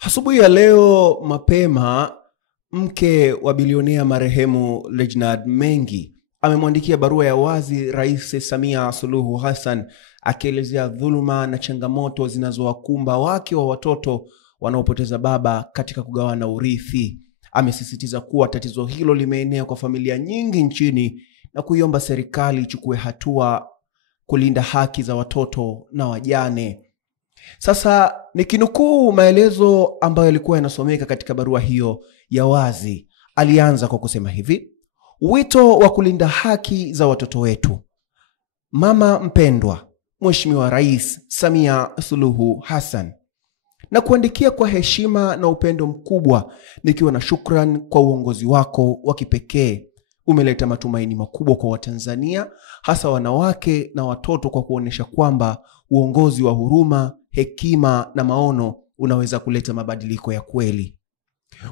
Asubuhi ya leo mapema, mke wa bilionea marehemu Reginald Mengi amemwandikia barua ya wazi Rais Samia Suluhu Hassan akielezea dhuluma na changamoto zinazowakumba wake wa watoto wanaopoteza baba katika kugawana urithi. Amesisitiza kuwa tatizo hilo limeenea kwa familia nyingi nchini na kuiomba serikali ichukue hatua kulinda haki za watoto na wajane. Sasa nikinukuu maelezo ambayo yalikuwa yanasomeka katika barua hiyo ya wazi. Alianza kwa kusema hivi: wito wa kulinda haki za watoto wetu. Mama mpendwa, Mheshimiwa Rais Samia Suluhu Hassan, na kuandikia kwa heshima na upendo mkubwa, nikiwa na shukran kwa uongozi wako wa kipekee. Umeleta matumaini makubwa kwa Watanzania, hasa wanawake na watoto, kwa kuonesha kwamba uongozi wa huruma, hekima na maono unaweza kuleta mabadiliko ya kweli.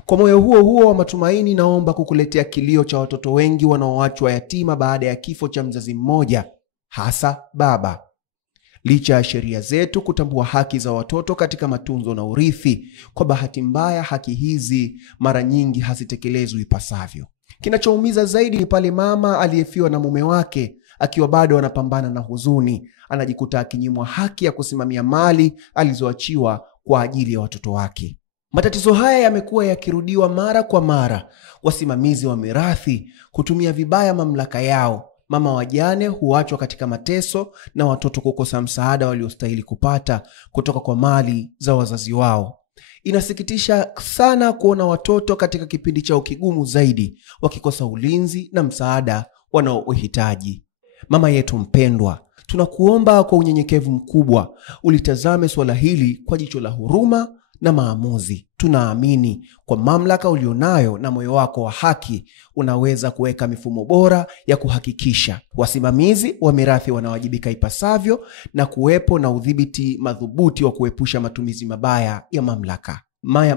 Kwa moyo huo wa matumaini, naomba kukuletea kilio cha watoto wengi wanaoachwa yatima baada ya kifo cha mzazi mmoja, hasa baba. Licha ya sheria zetu kutambua haki za watoto katika matunzo na urithi, kwa bahati mbaya haki hizi mara nyingi hazitekelezwi ipasavyo. Kinachoumiza zaidi ni pale mama aliyefiwa na mume wake akiwa bado anapambana na huzuni, anajikuta akinyimwa haki ya kusimamia mali alizoachiwa kwa ajili ya watoto wake. Matatizo haya yamekuwa yakirudiwa mara kwa mara. Wasimamizi wa mirathi kutumia vibaya mamlaka yao, mama wajane huachwa katika mateso, na watoto kukosa msaada waliostahili kupata kutoka kwa mali za wazazi wao. Inasikitisha sana kuona watoto katika kipindi chao kigumu zaidi wakikosa ulinzi na msaada wanaohitaji. Mama yetu mpendwa, tunakuomba kwa unyenyekevu mkubwa ulitazame swala hili kwa jicho la huruma na maamuzi. Tunaamini kwa mamlaka ulionayo na moyo wako wa haki unaweza kuweka mifumo bora ya kuhakikisha wasimamizi wa mirathi wanawajibika ipasavyo na kuwepo na udhibiti madhubuti wa kuepusha matumizi mabaya ya mamlaka.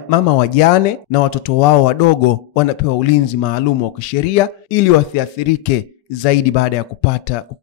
Mama wajane na watoto wao wadogo wanapewa ulinzi maalum wa kisheria ili wasiathirike zaidi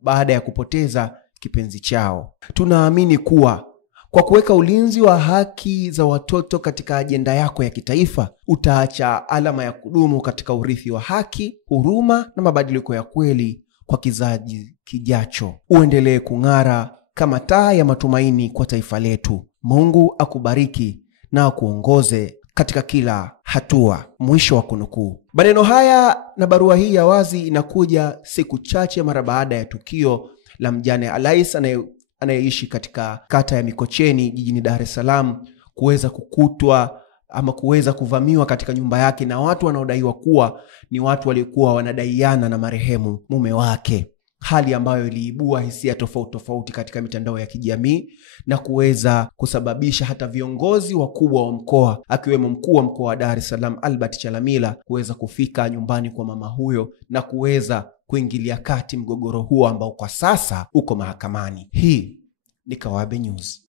baada ya kupoteza kipenzi chao. Tunaamini kuwa kwa kuweka ulinzi wa haki za watoto katika ajenda yako ya kitaifa, utaacha alama ya kudumu katika urithi wa haki, huruma na mabadiliko ya kweli kwa kizazi kijacho. Uendelee kung'ara kama taa ya matumaini kwa taifa letu. Mungu akubariki na akuongoze katika kila hatua. Mwisho wa kunukuu. Maneno haya na barua hii ya wazi inakuja siku chache mara baada ya tukio la mjane Alais anayeishi katika kata ya Mikocheni jijini Dar es Salaam kuweza kukutwa ama kuweza kuvamiwa katika nyumba yake na watu wanaodaiwa kuwa ni watu waliokuwa wanadaiana na marehemu mume wake. Hali ambayo iliibua hisia tofauti katika mitandao ya kijamii na kuweza kusababisha hata viongozi wakubwa wa mkoa, akiwemo mkuu wa mkoa wa Dar es Salaam Albert Chalamila, kuweza kufika nyumbani kwa mama huyo na kuweza kuingilia kati mgogoro huo ambao kwa sasa uko mahakamani. Hii ni Kawabe News.